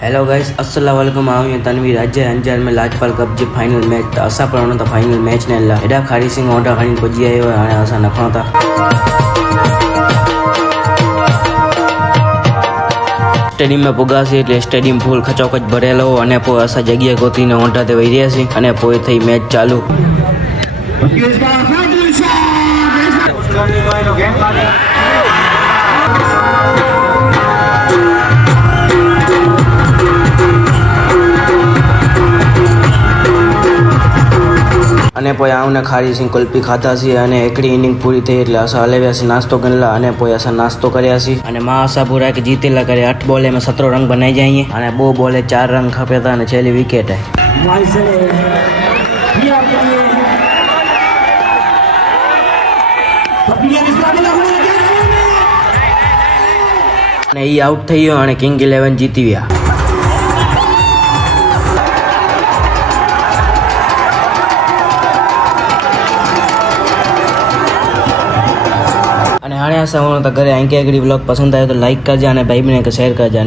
Hello guys अस्सलाम वालेकुम आऊँ तनवीर अजय अंजार में लाजपाल कप जी फाइनल मैच तो असा पण तो फाइनल मैच ने ला एडा खारी सिंह ओडा खानी पुजी आयो हाणे असा नखणो था स्टेडियम में पुगासी એટલે સ્ટેડિયમ ફૂલ ખચોખચ ભરેલો અને પો અસા જગ્યા ગોતીને ઓંઢા તે વઈ રહ્યા છે અને પોય થઈ મેચ ચાલુ અને પોય આવને ખારી સિંહ કલ્પી ખાતા છે અને એકડી ઇનિંગ પૂરી થઈ એટલે અસા હલેવ્યા છે નાસ્તો ગણલા અને પોય અસા નાસ્તો કર્યા છે અને માં આશા પૂરા કે જીतेला करे 8 બોલે में 17 रन बनाई जाइए અને 2 બોલે 4 रन खपे था અને छेली विकेट है અને ઈ આઉટ થઈ ગયો અને કિંગ 11 જીતી ગયા અને હાણે આ સમય તો ઘરે આંકે આગળ વ્લોગ પસંદ आयो तो लाइक करजा અને भाई बहन के शेयर करजा।